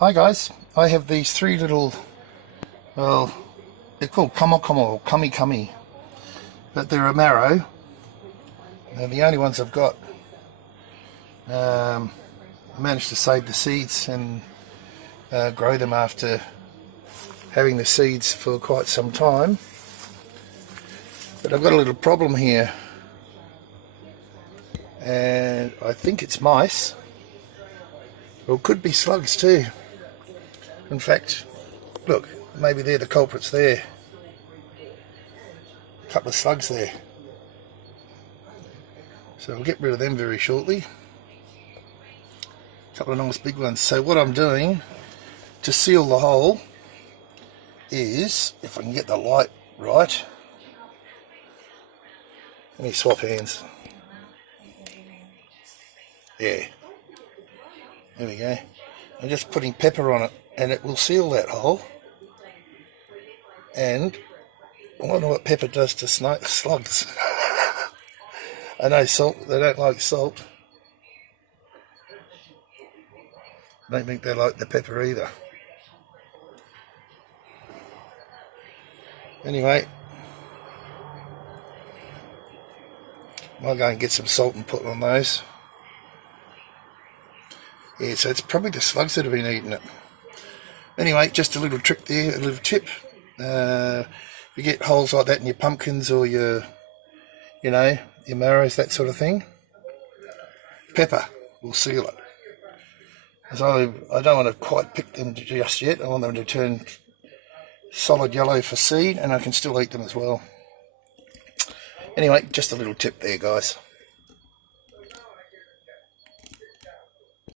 Hi guys, I have these three little, well, they're called Komo or Kumi, but they're a marrow. They're the only ones I've got. I managed to save the seeds and grow them after having the seeds for quite some time. But I've got a little problem here, and I think it's mice. Or it could be slugs too. In fact, look, maybe they're the culprits there. A couple of slugs there. So we'll get rid of them very shortly. A couple of nice big ones. So what I'm doing to seal the hole is, if I can get the light right, let me swap hands. Yeah. There we go. I'm just putting pepper on it and it will seal that hole. And I wonder what pepper does to slugs. I know salt, they don't like salt. I don't think they like the pepper either. Anyway, I'll go and get some salt and put on those. Yeah, so it's probably the slugs that have been eating it. Anyway, just a little trick there, a little tip. If you get holes like that in your pumpkins or your marrows, that sort of thing, pepper will seal it. So I don't want to quite pick them just yet. I want them to turn solid yellow for seed, and I can still eat them as well. Anyway, just a little tip there, guys.